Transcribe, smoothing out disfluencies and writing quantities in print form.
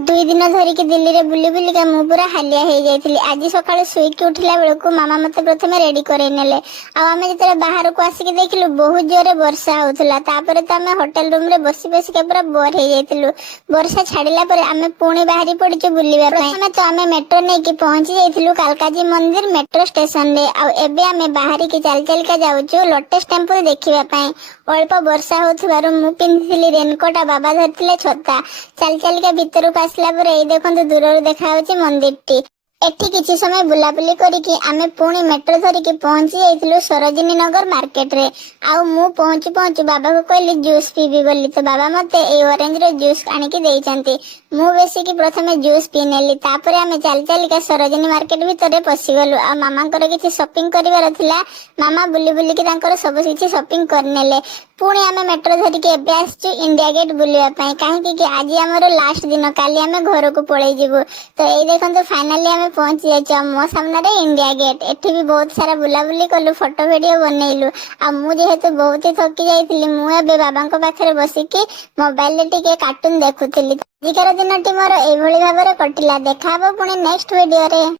दुई दिन धरिकी दिल्ली रे बुली बुलिका मु पूरा हालिया हो जाइली। आज सकाळु सुईकी उठिला बेलकु मामा मते प्रथमे रेडी करे नेले। आ आमे जते बाहर को आसिक देखिलु बहुत जोरे वर्षा होउथला। तापरे त आमे होटल रूम रे बसी बसी के पूरा बोर हो जाइतिलु। वर्षा छाड़िला परे आमे पुणी बाहरी पड़िचु बुलिबा पई। प्रथमे तो आमे मेट्रो नै की पहुंची जाइतिलु कालकाजी मंदिर मेट्रो स्टेशन रे। आ एबे आमे बाहरी की चल चल के जाउचु लोटस टेंपल देखिबा पई। अल्प वर्षा होथबारु मु पिंधिली रेनकोट आ बाबा धरतिले छता। चल चल के भीतर को आसला परे ए देखंतु दूररु देखा होची मंदिरटी। एठी किछि समय बुलाबुली करिकी आमे पुणी मेट्रो धरिकी पहुंची जाइतिलु सरोजिनी नगर मार्केट रे। आउ मु पहुंचु पहुंचु बाबा को कहली जूस पीबी बोली। तो बाबा मते ए ऑरेंज रे जूस आनिकी देइचंती। मु बेसी की प्रथमे जूस पी नेली। तापरे आमे चल चल के सरोजिनी मार्केट भीतर पसी गलु। आ मामा कर किछि शॉपिंग करिवार थिला। मामा बुली बुली की तांकर सब किछि शॉपिंग करनेले। पुणी आमे मेट्रो धरिकी एबे आसचु इंडिया गेट बुलिया पई। काहे कि आज हमर लास्ट दिन, काली आमे घर को पळै जिवु। तो ए देखंतु फाइनली आमे पहुंची जाइछो मो सामने रे इंडिया गेट। एठी भी बहुत सारा बुलाबुली कलु, फोटो वीडियो बनैलु। आ मु जेहेतु बहुत ही थकी जाइतिली मु एबे बाबांको पाखरे बसिकी मोबाइल रे टिके कार्टून देखुथिली। आजिकार दिनटी मोर एभली भाबरे कटिला। देखाबो पुणी नेक्स्ट वीडियो रे।